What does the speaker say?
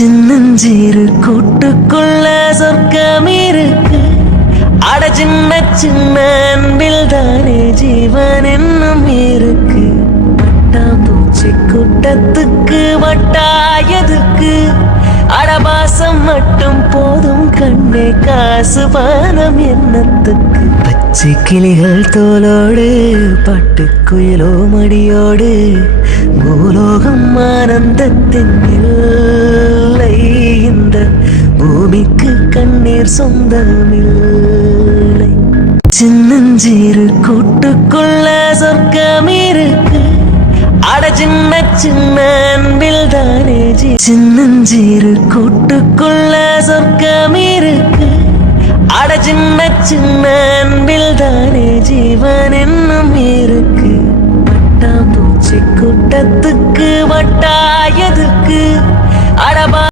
சின்னஞ்சீரு கூட்டுக்குள்ள சொர்க்கம் இருக்கு. அட சின்ன சின்ன அன்பில் தானே ஜீவன் என்னும் இருக்கு. பட்டாம்பூச்சி கூட்டத்துக்கு வட்டாயதுக்கு அடபாசம் மட்டும் போதும் கண்ணே, காசு பானம் என்னத்துக்கு. பச்சை கிளிகள் தோலோடு பட்டுக்குயிலோ மடியோடு பூலோகம் ஆனந்தத்தின் இல்லை. இந்த பூமிக்கு கண்ணீர் சொந்தமில்லை. சின்னஞ்சீரு கூட்டுக்குள்ள சொர்க்கம் இருக்கு. அட சின்ன சின்ன அன்பில் தானே சின்னஞ்சீரு கூட்டுக்குள்ள சொர்க்கம் இருக்கு. அட சின்ன சின்ன அன்பில் தானே ஜீவன் என்னும் இருக்கு. பட்டாம்பூச்சி கூட்டத்துக்கு வட்டாயதுக்கு அடபா